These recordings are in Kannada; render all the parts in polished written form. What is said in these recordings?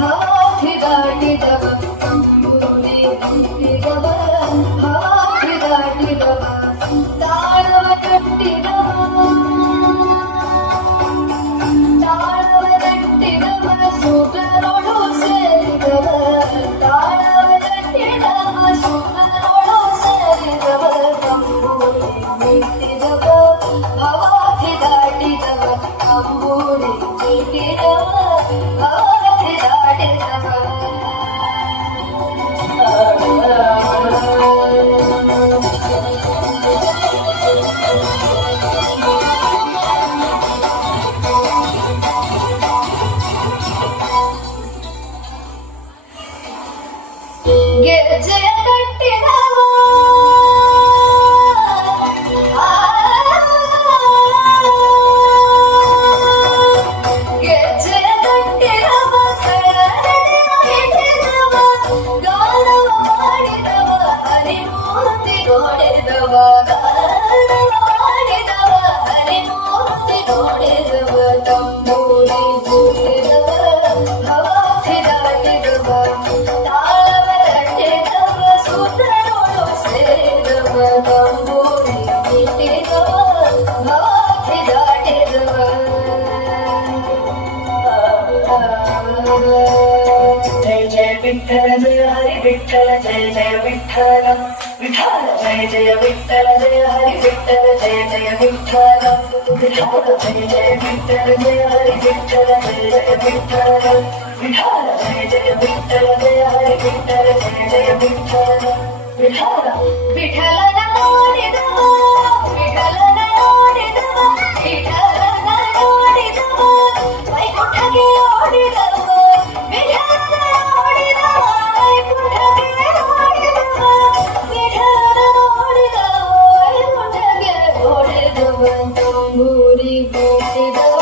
ಹಾಕಿ ದಾಟಿದವ ತಂಬೂರಿ ಊದಿದವ ಹಾಕಿ ದಾಟಿದವ ತಾಳವ ಕಟ್ಟಿದವ ತಾಳವ ಕಟ್ಟಿದವ ಸುಗರೊಳು ಸೇರಿದವ ತಾಳವ ಕಟ್ಟಿದವ ಸುಗರೊಳು ಸೇರಿದವ ತಂಬೂರಿ ಊದಿದವ ಹಾಕಿ ದಾಟಿದವ ತಂಬೂರಿ ಊದಿದವ ಹಾಕಿ ದಾಟಿದವ ಗೆಜ್ಜೆಯ ಕಟ್ಟಿದವ ಗೆಜ್ಜೆಯ ಕಟ್ಟಿದವ ಕರಡಿದವ ಗಾನವ ಮಾಡಿದವ ಹರಿಮೂರ್ತಿ ನೋಡಿದವ ಗಾನವ ಮಾಡಿದವ ಹರಿಮೂರ್ತಿ ನೋಡಿದವ ತಂಬೂರಿ ಊದಿದವ ಹವಾಸಿ ದಾಟಿದವ ತಾಳವ ತಟ್ಟಿದವ ಸುತರೊಳು ಸೇರಿದವ ತಂಬೂರಿ ಊದಿದವ ಹವಾಸಿ ದಾಟಿದವ जय जय विठ्ठल जय हरि विठ्ठल जय जय विठ्ठल विठ्ठल जय जय विठ्ठल जय हरि विठ्ठल जय जय विठ्ठल विठ्ठल जय जय विठ्ठल जय हरि विठ्ठल जय जय विठ्ठल विठ्ठल जय जय विठ्ठल जय हरि विठ्ठल जय जय विठ्ठल विठ्ठल ವಿಠಲನ ನೋಡಿದವ ವಿಠಲನ ನೋಡಿದವ ವಿಠಲನ ನೋಡಿದವ ವೈಕುಂಠಕ್ಕೆ ಓಡಿದವ ವಿಠಲನ ನೋಡಿದವ ವೈಕುಂಠಕ್ಕೆ ಓಡಿದವ ವಿಠಲನ ನೋಡಿದವ ವೈಕುಂಠಕ್ಕೆ ಓಡಿದವ ತಂಬೂರಿ ಊದಿದವ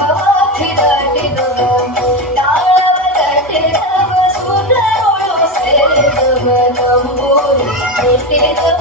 ಹಾಕಿ ದಾಟಿದವ ತಾಳವ ತಟ್ಟಿದವ ಸುತರೊಳು ಸೇರಿದವ ತಂಬೂರಿ ಊದಿದವ